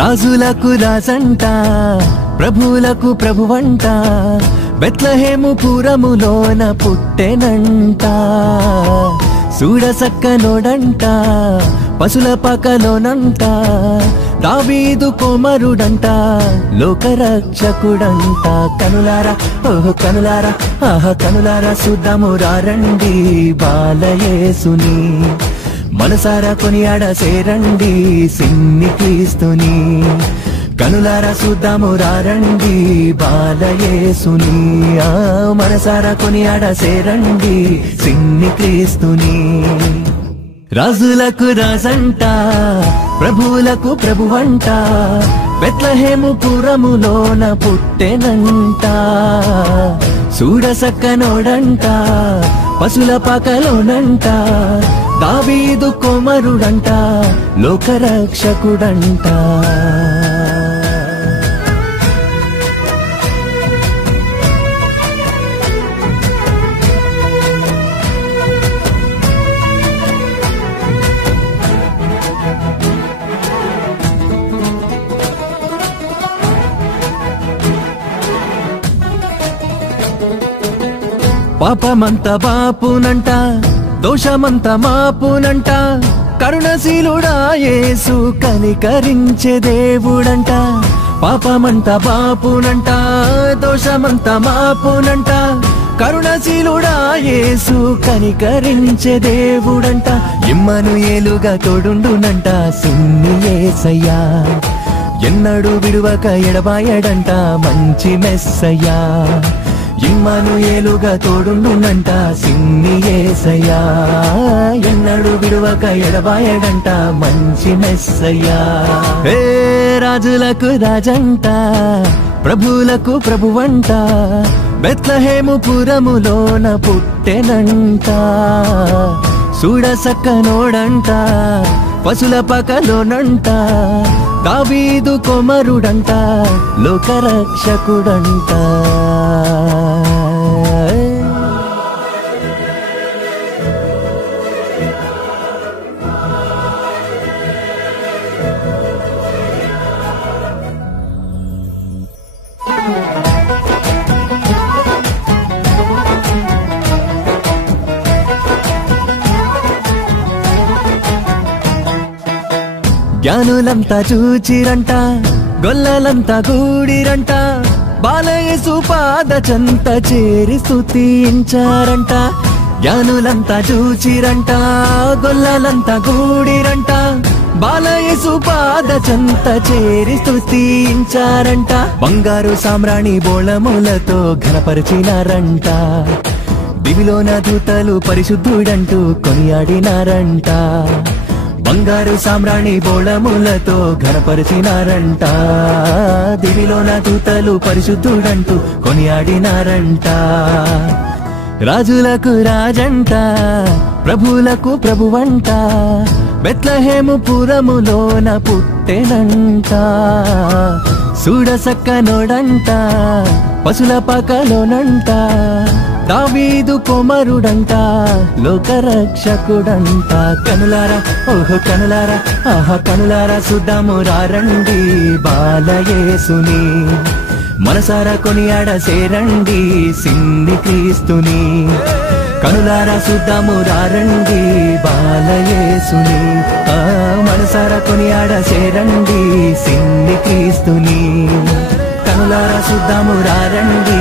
రాజులకు రాజంట ప్రభువులకు ప్రభువంట బెత్లెహేము పురములోన పుట్టెనంట చూడసక్కనోడంట పశుల పాకలోనంట దావీదు కుమారుడంట లోకరక్షకుడంట కనులారా ఓహో కనులారా ఆహా కనులారా చూద్దాము రండి బాలయేసుని మనసారా కొనియాడ సేరండి సిన్ని క్రీస్తుని కనులారా చూద్దాము రండి బాలయేసుని మనసారా కొనియాడ సేరండి సిన్ని క్రీస్తుని రాజులకు రాజంట ప్రభువులకు ప్రభువంట బెత్లెహేము పురములోన పుట్టెనంట చూడసక్కనోడంట పశుల పాకలోనంట దావీదు కుమారుడంట లోకరక్షకుడంట పాపమంత బాపునంట దోషమంత మాపునంట కరుణశీలుడా యేసు కనికరించే దేవుడంట పాపమంత బాపునంట దోషమంత మాపునంట కరుణశీలుడా యేసు కనికరించే దేవుడంట ఇమ్మనుయేలుగా తోడుండునంట సిన్ని యేసయ్యా ఎన్నడూ విడువక ఎడబాయడంట మంచి మెస్సయ్యా ఇమ్మనుయేలుగా తోడుండునంట సిన్ని యేసయ్యా ఎన్నడూ విడువక ఎడబాయడంట మంచి మెస్సయ్యా హే రాజులకు రాజంట ప్రభువులకు ప్రభువంట బెత్లెహేము పురములోన పుట్టెనంట చూడసక్కనోడంట పశుల పాకలోనంట దావీదు కుమారుడంట లోకరక్షకుడంట జ్ఞానులంతా చూచిరంట గొల్లలంతా గూడిరంట బాలయేసు పాద చెంత చేరి స్తుతించారంట జ్ఞానులంతా చూచిరంట గొల్లలంతా గూడిరంట బాలయేసు పాద చెంత చేరి స్తుతించారంట బంగారు సామ్రాణి బోళములతో ఘనపరిచినారంట దివిలోన దూతలు పరిశుద్ధుడంటూ కొనియాడినారంట బంగారు సామ్రాణి బోళములతో ఘనపరిచినారంట దివిలోన దూతలు పరిశుద్ధుడంటూ కొనియాడినారంట రాజులకు రాజంట ప్రభువులకు ప్రభువంట బెత్లెహేము పురములోన పుట్టెనంట చూడసక్కనోడంట పశుల పాకలోనంట దావీదు కుమారుడంట లోకరక్షకుడంట కనులారా ఓహో కనులారా ఆహా కనులారా చూద్దాము రండి బాలయేసుని మనసారా కొనియాడ సేరండి సిన్ని క్రీస్తుని కనులారా చూద్దాము రండి బాలయేసుని మనసారా కొనియాడ సేరండి సిన్ని క్రీస్తుని కనులారా చూద్దాము రండి